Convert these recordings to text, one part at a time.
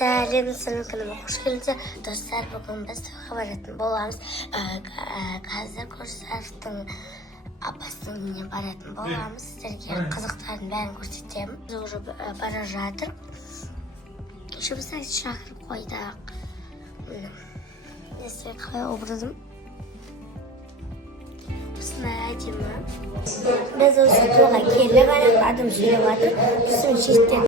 Сәлем күніме қош келдіңіздер. Достар, бүгін біз тойға баратын боламыз. Қазір Курсаевтың апасының үйіне баратын боламыз. Сіздерге қызықтардың бәрін көрсетемін. Біз уже бара жатыр. Еще біз шақырып қойдық. Несі қалай образым? Осындай әдемі. Біз осы тойға келдік, адам сөйлеп жатыр. Біздің шеттен.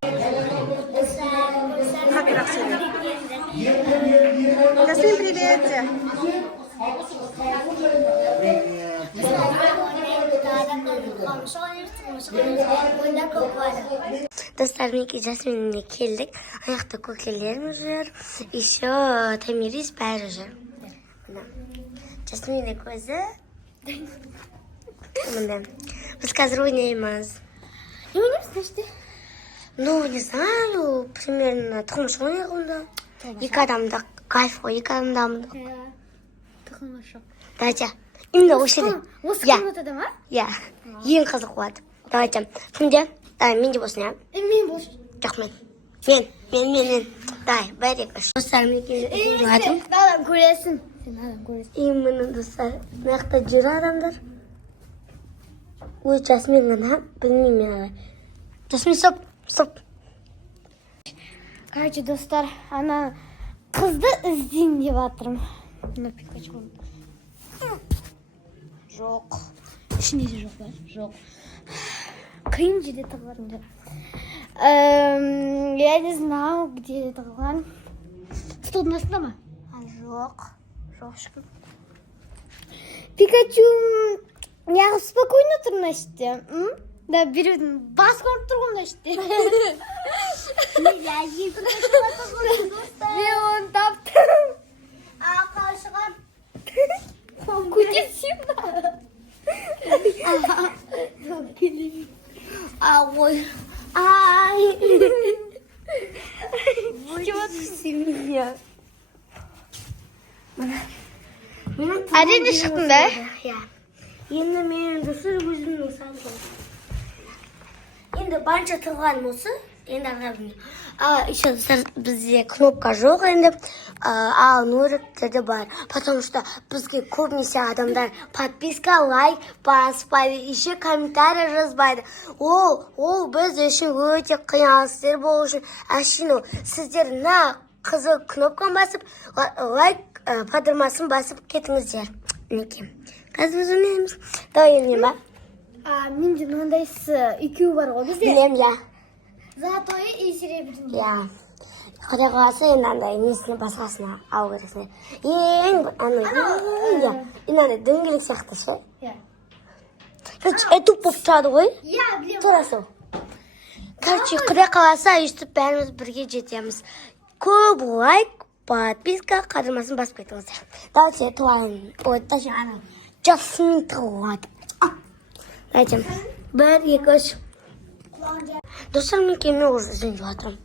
Всем привет! Достар, мінекей Жасминге келдік. Аяқта көкелеріміз жүр. Еще Тамирис бәрі жүр. Жасминнің көзі. Біз қазір ойнаймыз. Не ойнаймыз, значит? Ну, не знаю, примерно тұқымыш ойнағында. Екі адамда кайф қой, екі адамда. Тұқымыш. Давайте, именно осы жерде. Осы комнатада ма? Иә, ең қызық болады. Давайте, кімде? Мен де болсын, иә? Мен болсын. Жоқ, мен. Давай, бәрі көш. Достар, мен жатырмын. Сен адам көресің. Именно, достар, маяқта жүр адамдар. Ой, Жасмин ғана, білмеймін мен алай. Жасмин, стоп. Короче, достар, ана қызды іздейін деп жатырмын. Мына Пикачу. Жоқ. Ішінде де жоқ, жоқ. Қиын жерде тығылған деп. Я не знаю, где тығылған. Столдың астында ма? Жоқ шүкір. Пикачу неғып спокойно тұр мына іште. Да, біреудің бас көріп тұр ғой мына іште. Мен оны таптым. Қашыған. Көтерсем ба? Ой. Әрене шықтың да? Енді мен достар өзімнің сандығым. Енді банша тылған осы. Енді ағабын. Еще бізде кнопка жоқ енді. Ал нөріктерді бар. Потому что бізге көбінесе адамдар подписка, лайк баспайды. Еще комментарий жазбайды. Ол біз үшін өте қиын істер болу үшін. Әшіну, сіздер на қызыл кнопканы басып, лайк падырмасын басып кетіңіздер. Неке. Қазір біз өмейміз. Давай еліне ба? Менде мынандайсы екеу бар ғой бізде. Білем, иә. Золотой и серебряный. Иә. Құдай қаласа енді андай несіне басқасына алу керексің. Енді дөңгелек сияқты ше. Иә. Этуп болып тұрады ғой. Иә, білем. Тура сол. Короче, құдай қаласа өйстіп бәріміз бірге жетеміз. Көп лайк, подписка, қадырмасын басып кетіңіздер. Давайте туалын. Ой, даже ана Жасмин тығылады. Давайте. 1, 2, 3. Достар, мен кеме уже үзін жатырмын.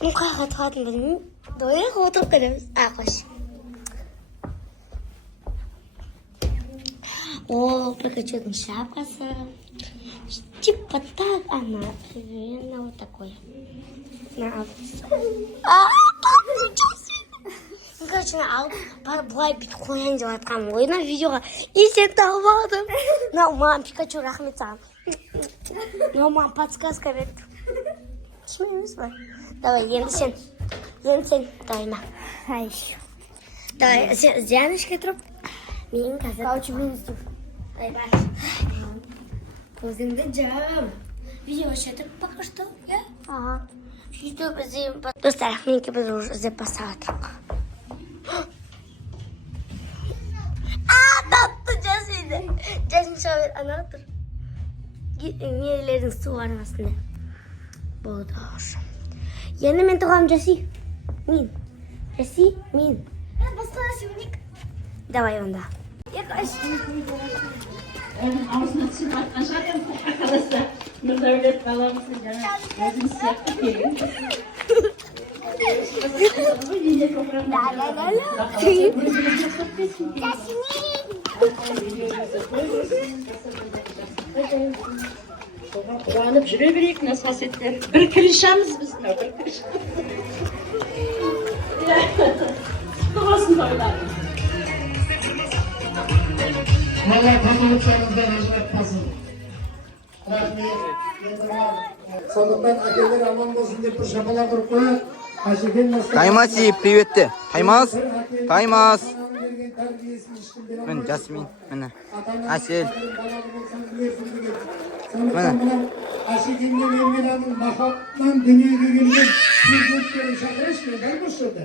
Мен қайға тұғатын білмеймін. Давай отырып көреміз. Қош. О, Пикачудың шапкасы. Типа так, она примерно вот такое. Короче, алып, бар бұлай бүйтіп қоян деп атқан ойына видеоға есек тағып алдым. Мынау маған Пикачу рахмет саған. Мынау маған подсказка берді. Түсінеміз бай. Давай, енді сен. Давай, ма. Давай, сен іздеянышке тұрып. Мен қазір. Короче, мен іздейм. Давай, бар. Көзіңді жам. Видео шетіп пока что, иә? Ага. Сөйтіп іздейм. Достар, менеке біз уже іздеп бастағатырық. Татты Жасминді. Жасмин шабет, ана тұр. Нелердің су арнасында. Болды аушы. Енді мен тұғам Жаси. Мен. Басқа сөйлейік. Давай онда. Ağzına çıkartma zaten arkadaşlar. Burada öyle kalamsın yani. Gözün siyahta gelin. Ulanıp jüre bereyik nasıl hasetler. Bir kırışamız biz. Ondan әкелер аман болсын деп бір шапалақ ұрып қояйық. Әшекең осы Таймас и приветті. Таймас. әкелер Таймас. ата-ананың берген тәрбиесін ешкім бере Мін алмайды. Жасмин. Міне. Ата-ананың Әсел. балалы болсаң білесің деген. Сондықтан мынау Әшекең мен Эльмираның махаббатынан дүниеге келген перзенттерін шақырайықшы, дәл осы жерде.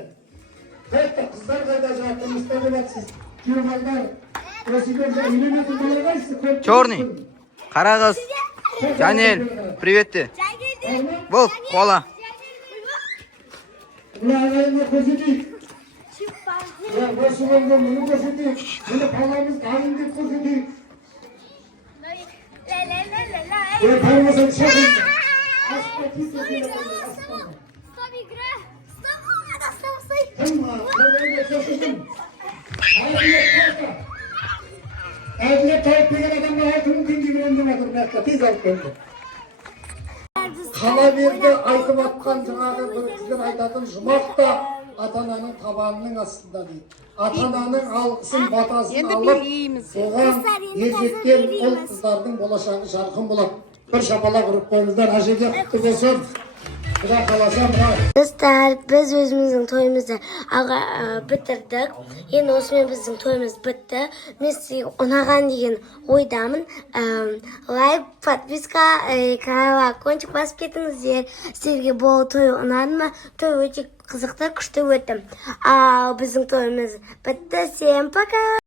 Қайда қыздар қайда жаңа тұрмыста боласыз. Күйеу-балдар осы жерде үйленетін бала қайсысы? Черный. Қара қыз. Жанел. Приветті. Бол, қола. Мына ағайынға көрсетейік. Осы болған мұны көрсетейік. Міне баламыз дайын деп көрсетейік. Бармасаң шақырын. Аспа түйсесін аспа. Әділет тауып деген адамға 6 мың теңге беремін деп отыр, мына тез алып келді. Қала берді айтып атқан жаңағы бір кісілер айтатын жұмақ та ата-ананың табанының астында дейді. Ата-ананың алғысын батасын алып, соған ержеткен ұл қыздардың болашағы жарқын болады. Bir şapalak vurup koyunuzdan Ayşe'ye kutlu olsun. Bir daha kalasam var. Biz özümüzün toyumuzu bitirdik. Yine osman bizim toyumuz bitti. Men sizga unagan degan o'ydamın. Like, подписка, kanalga konchik bosib ketingizlar. Sizga bu to'y unadimi? To'y o'ta qiziqdi, kuchli o'tdi. Bizning to'yimiz bitti. Всем пока.